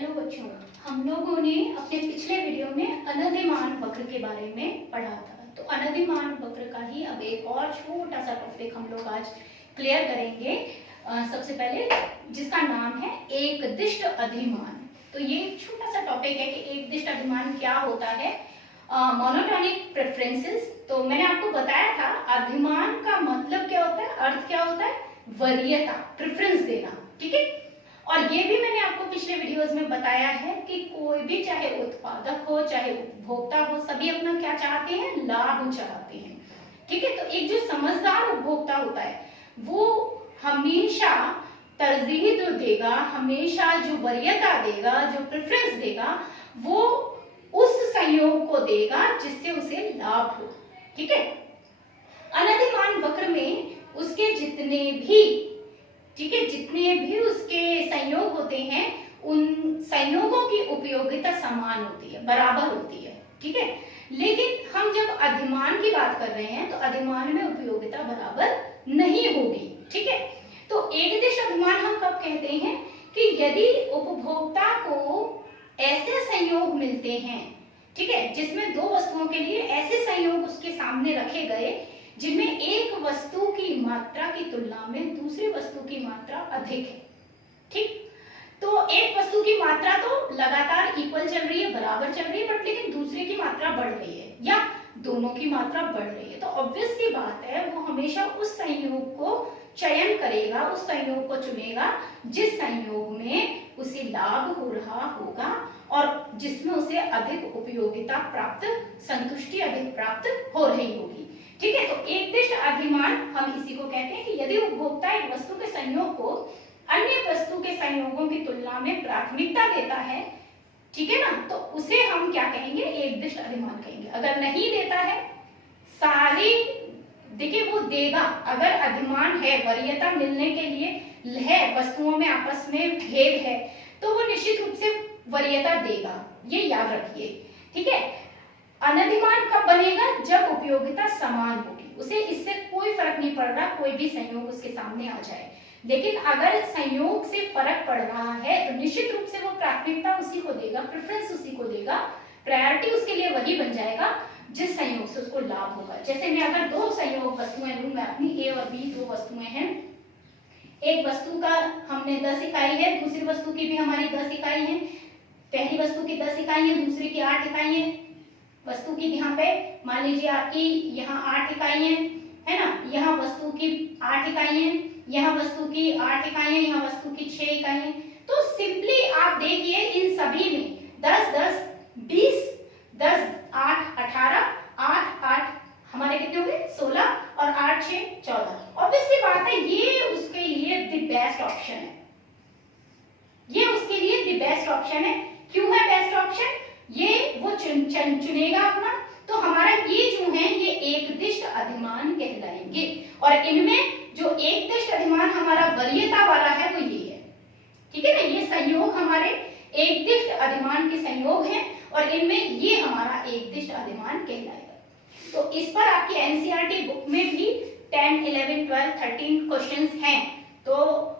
Hello बच्चों, हम लोगों ने अपने पिछले वीडियो में अनधिमान वक्र के बारे में पढ़ा था। तो अनधिमान वक्र का ही अब एक और छोटा सा टॉपिक हम लोग आज क्लियर करेंगे। सबसे पहले जिसका नाम है एकदिष्ट अधिमान। तो ये छोटा सा टॉपिक है कि एकदिष्ट अधिमान क्या होता है। Monotonic preferences. तो मैंने आपको बताया था अधिमान का मतलब क्या होता है, अर्थ क्या होता है, वरीयता, प्रेफरेंस देना। ठीक है। और ये भी मैंने आपको पिछले वीडियोस में बताया है कि कोई भी चाहे उत्पादक हो चाहे उपभोक्ता हो, सभी अपना क्या चाहते हैं, लाभ चाहते हैं। ठीक है। तो एक जो समझदार उपभोक्ता होता है वो हमेशा तरजीह जो देगा, हमेशा जो वरीयता देगा, जो प्रेफरेंस देगा, वो उस संयोग को देगा जिससे उसे लाभ हो। ठीक है। अनधिमान वक्र में उसके जितने भी, ठीक है, जितने भी उसके संयोग होते हैं उन संयोगों की उपयोगिता समान होती है, बराबर होती है। ठीक है। लेकिन हम जब अधिमान की बात कर रहे हैं तो अधिमान में उपयोगिता बराबर नहीं होगी। ठीक है। तो एकदिष्ट अधिमान हम कब कहते हैं कि यदि उपभोक्ता को ऐसे संयोग मिलते हैं, ठीक है, जिसमें दो वस्तुओं के लिए ऐसे संयोग उसके सामने रखे गए जिनमें एक वस्तु की मात्रा की तुलना में दूसरी वस्तु की मात्रा अधिक है। ठीक। तो एक वस्तु की मात्रा तो लगातार इक्वल चल रही है, बराबर चल रही है, बट लेकिन दूसरे की मात्रा बढ़ रही है या दोनों की मात्रा बढ़ रही है। तो ऑब्वियस सी बात है वो हमेशा उस संयोग को चयन करेगा, उस संयोग को चुनेगा जिस संयोग में उसे लाभ हो रहा होगा और जिसमें उसे अधिक उपयोगिता प्राप्त, संतुष्टि अधिक प्राप्त हो रही होगी। ठीक है। तो एकदिष्ट अधिमान हम इसी को कहते हैं कि यदि उपभोक्ता एक वस्तु के संयोग को अन्य वस्तु के संयोगों की तुलना में प्राथमिकता देता है, ठीक है ना, तो उसे हम क्या कहेंगे, एकदिष्ट अधिमान कहेंगे। अगर नहीं देता है, सारी, देखिए वो देगा, अगर अधिमान है, वरीयता मिलने के लिए है, वस्तुओं में आपस में भेद है, तो वो निश्चित रूप से वरीयता देगा, ये याद रखिए। ठीक है। अनधिमान कब बनेगा, जब उपयोगिता समान होगी, उसे इससे कोई फर्क नहीं पड़ रहा कोई भी संयोग उसके सामने आ जाए। लेकिन अगर संयोग से फर्क पड़ रहा है तो निश्चित रूप से वो प्राथमिकता उसी को देगा, प्रेफरेंस उसी को देगा, प्रायोरिटी उसके लिए वही बन जाएगा जिस संयोग से उसको लाभ होगा। जैसे मैं अगर दो संयोग वस्तुएं लूं, मैं अपनी ए और बी दो वस्तुएं हैं, एक वस्तु का हमने 10 इकाई है, दूसरी वस्तु की भी हमारी 10 इकाई है। पहली वस्तु की 10 इकाई है, दूसरी की 8 इकाई है। वस्तु की यहाँ पे मान लीजिए आपकी यहाँ 8 इकाई है ना, यहाँ वस्तु की 8 इकाई है, यहाँ वस्तु की 8 इकाई है, यहाँ वस्तु की 6 इकाई है। तो सिंपली आप देखिए इन सभी में 10 10 20 10 8 18 8 8 हमारे कितने हो गए 16 और 8 6 14। ऑब्वियसली बात है ये उसके लिए द बेस्ट ऑप्शन है, ये उसके लिए द बेस्ट ऑप्शन है। क्यों है बेस्ट ऑप्शन, ये वो चुनेगा अपना, तो हमारा ये जो है ये एकदिष्ट अधिमान कहलाएंगे। और इनमें जो एकदिष्ट अधिमान हमारा वरीयता वाला है वो ये है। ठीक है ना, ये संयोग हमारे एकदिष्ट अधिमान के संयोग हैं और इनमें ये हमारा एकदिष्ट अधिमान कहलाएगा। तो इस पर आपकी एनसीईआरटी बुक में भी 10, 11, 12, 13 क्वेश्चंस हैं। तो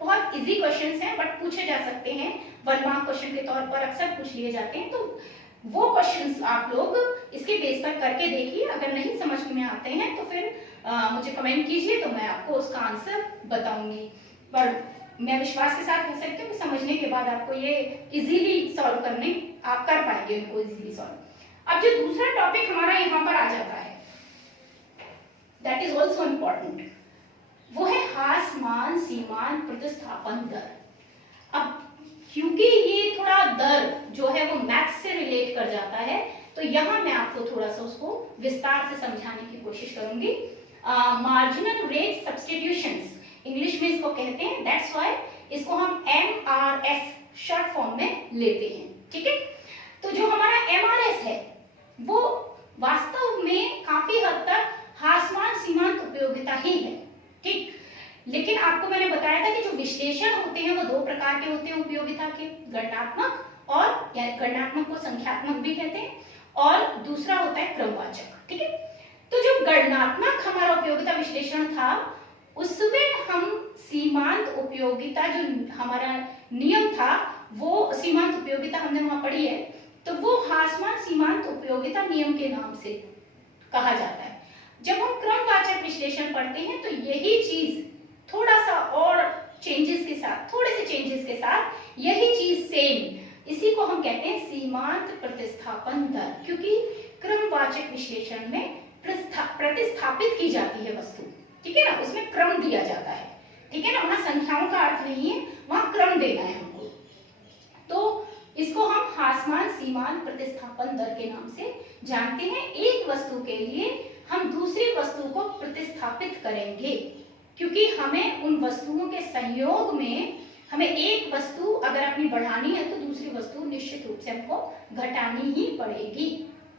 बहुत इजी क्वेश्चंस हैं बट पूछे जा सकते हैं, 1 मार्क क्वेश्चन के तौर पर अक्सर पूछ लिए जाते हैं। तो वो क्वेश्चंस आप लोग इसके बेस पर करके देखिए। अगर नहीं समझ में आते हैं तो फिर मुझे कमेंट कीजिए, तो मैं आपको उसका आंसर बताऊंगी। पर मैं विश्वास के साथ कह सकती हूँ कि समझने के बाद आपको ये इजीली सॉल्व करने आप कर पाएंगे उनको इजीली सॉल्व। अब जो दूसरा टॉपिक हमारा यहाँ पर आ जाता है, दैट इज ऑल्सो इम्पोर्टेंट, वो है हासमान सीमांत प्रतिस्थापन दर। अब क्योंकि ये थोड़ा दर जो है वो मैथ्स से रिलेट कर जाता है, तो यहाँ मैं आपको थोड़ा सा उसको विस्तार से समझाने की कोशिश करूंगी। मार्जिनल रेट सब्स्टिट्यूशंस इंग्लिश में इसको कहते हैं, दैट्स व्हाई इसको हम MRS शॉर्ट फॉर्म में लेते हैं। ठीक है। तो जो हमारा MRS है वो वास्तव में काफी हद तक हासमान सीमांत उपयोगिता ही है। ठीक। लेकिन आपको मैंने बताया था कि जो विश्लेषण होते हैं वो 2 प्रकार के होते हैं उपयोगिता के, गणनात्मक और गणनात्मक को संख्यात्मक भी कहते हैं, और दूसरा होता है क्रमवाचक। ठीक है। तो जो गणनात्मक हमारा उपयोगिता विश्लेषण था उसमें हम सीमांत उपयोगिता जो हमारा नियम था वो सीमांत उपयोगिता हमने वहां पढ़ी है, तो वो ह्रासमान सीमांत उपयोगिता नियम के नाम से कहा जाता है। जब हम क्रमवाचक विश्लेषण पढ़ते हैं तो यही चीज थोड़ा सा और चेंजेस के साथ, थोड़े से चेंजेस के साथ यही चीज सेम, इसी को हम कहते हैं सीमांत प्रतिस्थापन दर, क्योंकि क्रमवाचक विश्लेषण में प्रतिस्थापित की जाती है वस्तु, ठीक है ना, उसमें क्रम दिया जाता है, ठीक है ना, वहां संख्याओं का अर्थ नहीं है, वहां क्रम देना है हमको। तो इसको हम ह्रासमान सीमांत प्रतिस्थापन दर के नाम से जानते हैं। एक वस्तु के लिए हम दूसरी वस्तु को प्रतिस्थापित करेंगे, क्योंकि हमें उन वस्तुओं के संयोग में हमें एक वस्तु अगर अपनी बढ़ानी है तो दूसरी वस्तु निश्चित रूप से हमको घटानी ही पड़ेगी,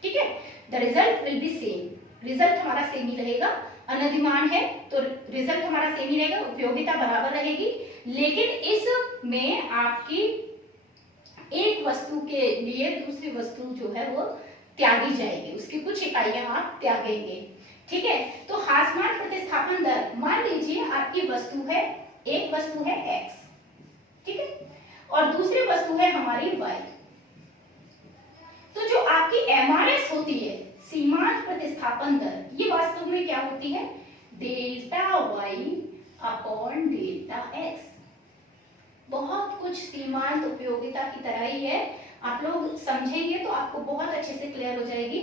ठीक है। The result will be same, result हमारा सेम ही रहेगा। अनधिमान है तो रिजल्ट हमारा सेम ही रहेगा, उपयोगिता बराबर रहेगी, लेकिन इसमें आपकी एक वस्तु के लिए दूसरी वस्तु जो है वो त्यागी जाएगी, उसकी कुछ इकाइयां आप त्यागेंगे, ठीक है। तो ह्रासमान प्रतिस्थापन दर, मान लीजिए आपकी वस्तु है, एक वस्तु है x, ठीक है, और दूसरी वस्तु है हमारी y, तो जो आपकी एमआरएस होती है सीमांत प्रतिस्थापन दर, ये वास्तव में क्या होती है, delta y upon delta x। बहुत कुछ सीमांत उपयोगिता की तरह ही है, आप लोग समझेंगे तो आपको बहुत अच्छे से क्लियर हो जाएगी।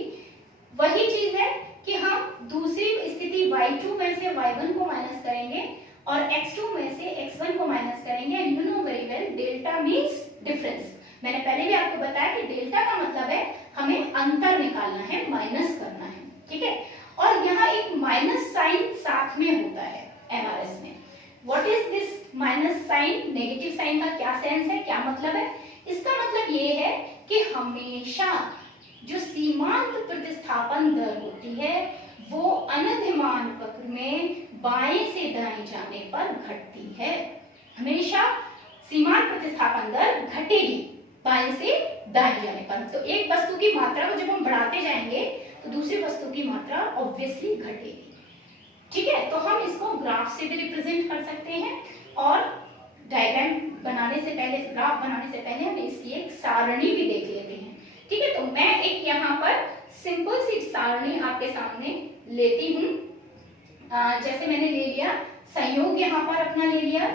वही चीज है कि हम दूसरी स्थिति y2 में से y1 को माइनस करेंगे और x2 में से x1 को माइनस करेंगे, and you know very well delta means difference. मैंने पहले भी आपको बताया कि डेल्टा का मतलब है हमें अंतर निकालना है, माइनस करना है, ठीक है। और यहाँ एक माइनस साइन साथ में होता है एमआरएस में। What is this minus sign, negative sign का क्या सेंस है, क्या मतलब है? इसका मतलब ये है कि हमेशा जो सीमांत प्रतिस्थापन दर होती है वो अनधिमान वक्र में बाएं से दाएं जाने पर घटती है। हमेशा सीमांत प्रतिस्थापन दर घटेगी बाएं से दाएं जाने पर। तो एक वस्तु की मात्रा को जब हम बढ़ाते जाएंगे तो दूसरी वस्तु की मात्रा ऑब्वियसली घटेगी, ठीक है। तो हम इसको ग्राफ से भी रिप्रेजेंट कर सकते हैं, और डायग्राम बनाने से पहले, ग्राफ बनाने से पहले हम इसकी एक सारणी भी देख लेते हैं, ठीक है। तो मैं एक यहाँ पर सिंपल सी सारणी आपके सामने लेती हूँ। जैसे मैंने ले लिया संयोग, यहाँ पर अपना ले लिया,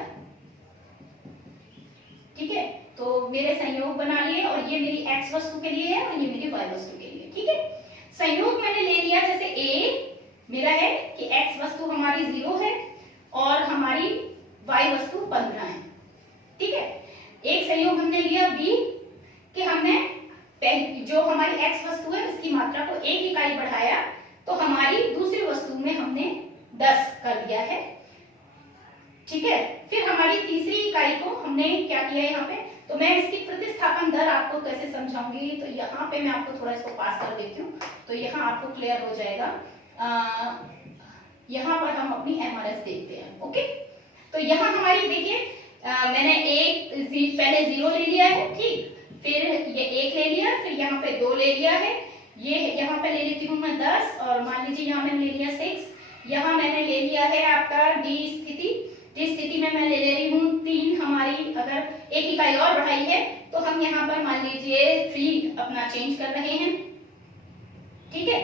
ठीक है। तो मेरे संयोग बना लिए, और ये मेरी x वस्तु के लिए है और ये मेरी y वस्तु के लिए, ठीक है। संयोग मैंने ले लिया, जैसे a मेरा है कि x वस्तु हमारी 0 है और हमारी y वस्तु 15 है, ठीक है। एक संयोग हमने लिया b कि हमने जो हमारी x वस्तु है उसकी मात्रा को 1 इकाई बढ़ाया, तो हमारी दूसरी वस्तु में हमने 10 कर दिया है, ठीक है। फिर हमारी तीसरी इकाई को हमने क्या किया यहाँ पे, तो मैं इसकी प्रतिस्थापन दर आपको कैसे समझाऊंगी, तो यहाँ पे मैं आपको थोड़ा इसको पास कर देती हूँ, तो यहाँ आपको क्लियर हो जाएगा। यहाँ पर हम अपनी एमआरएस देखते हैं, ओके। तो यहाँ हमारी देखिए, मैंने पहले 0 ले लिया है, ठीक, फिर ये 1 ले लिया, फिर यहाँ पे 2 ले लिया है, ये यहाँ पे ले लेती हूँ मैं 10, और मान लीजिए यहाँ मैंने ले लिया 6, यहाँ मैंने ले लिया है आपका डी स्थिति, जिस स्थिति में मैं ले रही हूँ 3, हमारी अगर 1 इकाई और बढ़ाई है तो हम यहाँ पर मान लीजिए 3 अपना चेंज कर रहे हैं, ठीक है।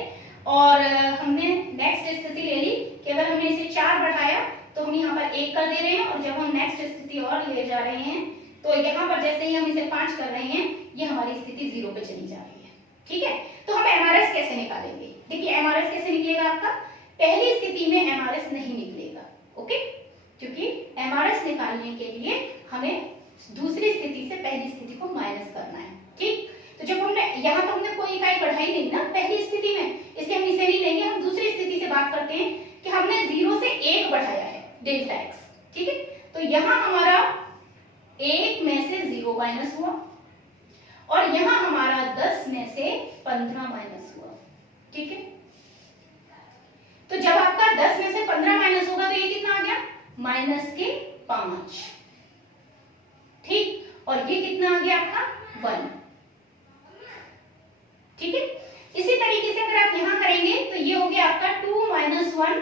और हमने नेक्स्ट स्थिति ले ली कि अगर हमने इसे 4 बढ़ाया तो हम यहाँ पर 1 कर दे रहे हैं, और जब हम नेक्स्ट स्थिति और ले जा रहे हैं तो यहाँ पर जैसे ही हम इसे 5 कर रहे हैं, ये हमारी स्थिति 0 पे चली जा रही है, ठीक है। तो हम एमआरएस कैसे निकालेंगे? देखिए एमआरएस कैसे निकलेगा आपका, पहली स्थिति में एमआरएस नहीं निकलेगा, ओके, क्योंकि एमआरएस निकालने के लिए हमें दूसरी स्थिति से पहली स्थिति को माइनस करना है, ठीक। तो जब हमने यहाँ तो हमने कोई इकाई बढ़ाई नहीं ना पहली स्थिति में, इसलिए हम इसे नहीं लेंगे, हम दूसरी स्थिति से बात करते हैं कि हमने 0 से 1 बढ़ाया है, डेल्टा x, ठीक है। तो यहाँ हमारा 1 में से 0 माइनस हुआ, और यहाँ हमारा 10 में से 15 माइनस हुआ, ठीक है। तो जब आपका 10 में से 15 माइनस होगा तो ये कितना आ गया, -5, ठीक, और ये कितना आ गया आपका 1, ठीक है। इसी तरीके से अगर आप यहां करेंगे तो ये हो गया आपका 2 - 1,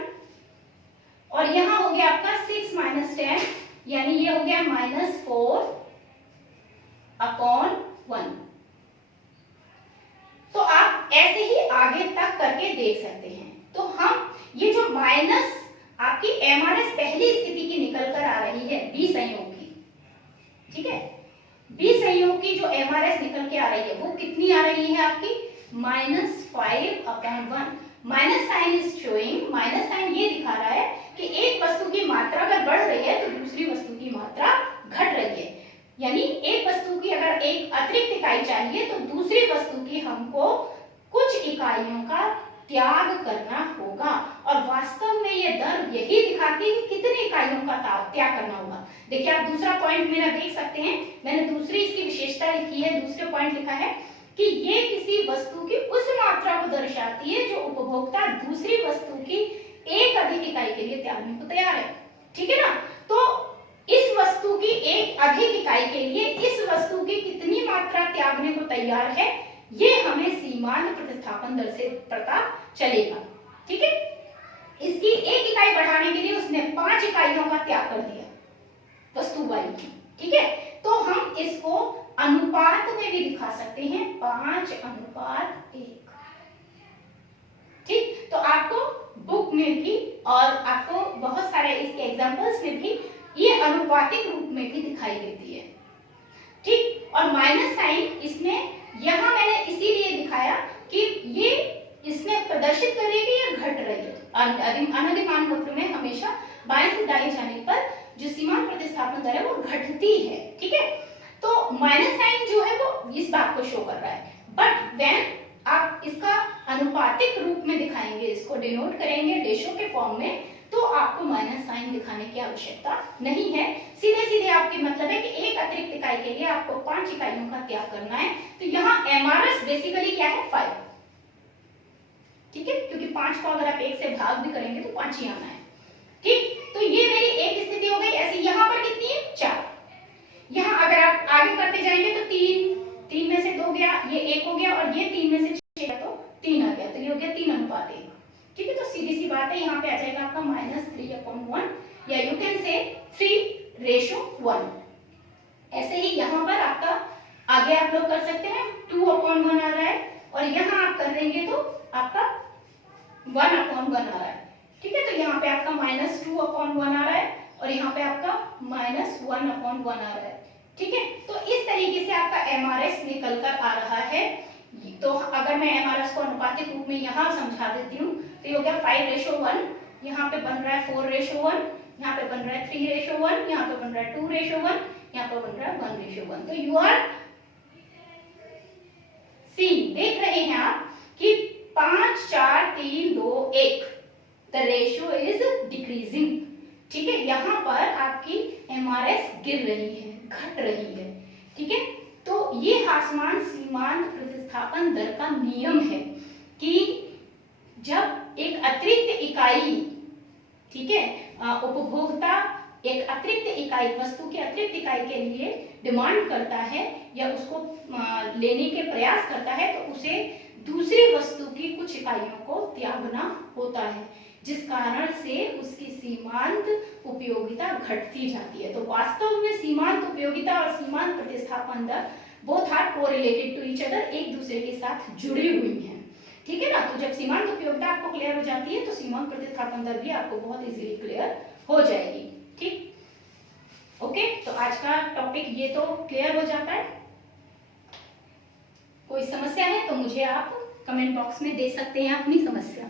और यहां हो गया आपका 6 - 10, यानी ये हो गया -4 अपॉन 1। तो आप ऐसे ही आगे तक करके देख सकते हैं। तो हम ये जो माइनस आपकी एमआरएस पहली स्थिति की निकल कर आ रही है बी संयोग की, ठीक है, बी संयोग की जो एमआरएस निकल के आ रही है वो कितनी आ रही है आपकी -5/1। Minus sign is showing, minus sign ये दिखा रहा है कि एक वस्तु की मात्रा अगर बढ़ रही है तो दूसरी वस्तु की मात्रा घट रही है। यानी एक वस्तु की अगर एक अतिरिक्त इकाई चाहिए तो दूसरी वस्तु की हमको कुछ इकाइयों का त्याग करना होगा। और वास्तव में ये दर यही दिखाती है कि कितनी इकाइयों का त्याग करना होगा। देखिए आप दूसरा पॉइंट मेरा देख सकते हैं, मैंने दूसरी इसकी विशेषता लिखी है, दूसरे पॉइंट लिखा है कि ये किसी वस्तु की उस मात्रा को दर्शाती है जो उपभोक्ता दूसरी वस्तु की एक अधिक इकाई के लिए त्यागने को तैयार है। ठीक है ना। तो इस वस्तु की एक अधिक इकाई के लिए इस वस्तु की कितनी मात्रा त्यागने को तैयार है ये हमें सीमांत प्रतिस्थापन दर से पता चलेगा। ठीक है। इसकी एक इकाई बढ़ाने के लिए उसने 5 इकाइयों का त्याग कर दिया वस्तु वाई की। ठीक है। तो हम इसको अनुपात में भी दिखा सकते हैं 5:1। ठीक। तो आपको बुक में भी और आपको बहुत सारे इसके एग्जांपल्स में भी ये अनुपातिक रूप में भी दिखाई देती है। ठीक। और माइनस साइन इसमें यहां मैंने इसीलिए दिखाया कि ये इसमें प्रदर्शित कर रही है कि ये घट रही है। अनधिमान वक्र में हमेशा बाएं से दाएं जाने पर जो सीमांत प्रतिस्थापन दर है वो घटती है। ठीक है। तो माइनस साइन जो है वो इस बात को शो कर रहा है। बट व्हेन आप इसका अनुपातिक रूप में दिखाएंगे, इसको डिनोट करेंगे रेशो के फॉर्म में, तो आपको माइनस साइन दिखाने की आवश्यकता नहीं है। सीधे सीधे आपके मतलब है कि एक अतिरिक्त इकाई के लिए आपको 5 इकाइयों का त्याग करना है। तो यहाँ एमआरएस बेसिकली क्या है 5। ठीक है। क्योंकि 5 को अगर आप 1 से भाग भी करेंगे तो 5 ही आना है। ठीक। तो ये मेरी एक स्थिति हो गई। ऐसे यहाँ पर कितनी है 4। यहाँ अगर आप आगे करते जाएंगे तो 3 में से 2 गया, ये 1 हो गया, और ये 3 में से 6 गया तो 3 आ गया। तो ये हो गया 3:1। ठीक है। तो सीधी सी बात है, यहाँ पे आ जाएगा आपका -3/1 या यू कैन से 3:1। ऐसे ही यहाँ पर आपका आगे आप लोग कर सकते हैं 2/1 आ रहा है, और यहाँ आप कर देंगे तो आपका 1/1 आ रहा है। ठीक है। तो यहाँ पे आपका -2/1 आ रहा है, और यहाँ पे आपका -1/1 आ रहा है। ठीक है। तो इस तरीके से आपका एमआरएस निकल कर आ रहा है। तो अगर मैं एमआरएस को अनुपातिक रूप में यहाँ समझा देती हूँ तो ये हो गया 5:1, यहाँ पे बन रहा है 4:1, यहाँ पे बन रहा है 3:1, यहाँ पे बन रहा है 2:1, यहाँ पे बन रहा है 1:1। तो यू आर सी देख रहे हैं आप कि 5 4 3 2 1 द रेशियो इज डिक्रीजिंग। ठीक है। यहाँ पर आपकी एमआरएस गिर रही है, घट रही है। ठीक है। तो ये हासमान सीमांत प्रतिस्थापन दर का नियम है कि जब एक अतिरिक्त इकाई, ठीक है, उपभोक्ता एक अतिरिक्त इकाई वस्तु की अतिरिक्त इकाई के लिए डिमांड करता है या उसको लेने के प्रयास करता है तो उसे दूसरी वस्तु की कुछ इकाइयों को त्यागना होता है, जिस कारण से उसकी सीमांत उपयोगिता घटती जाती है। तो वास्तव में सीमांत उपयोगिता और सीमांत प्रतिस्थापन दर both are correlated to each other, एक दूसरे के साथ जुड़ी हुई हैं। ठीक है ना। तो जब सीमांत उपयोगिता आपको क्लियर हो जाती है तो सीमांत प्रतिस्थापन दर भी आपको बहुत इजीली क्लियर हो जाएगी। ठीक। ओके। तो आज का टॉपिक ये तो क्लियर हो जाता है। कोई समस्या है तो मुझे आप कमेंट बॉक्स में दे सकते हैं अपनी समस्या।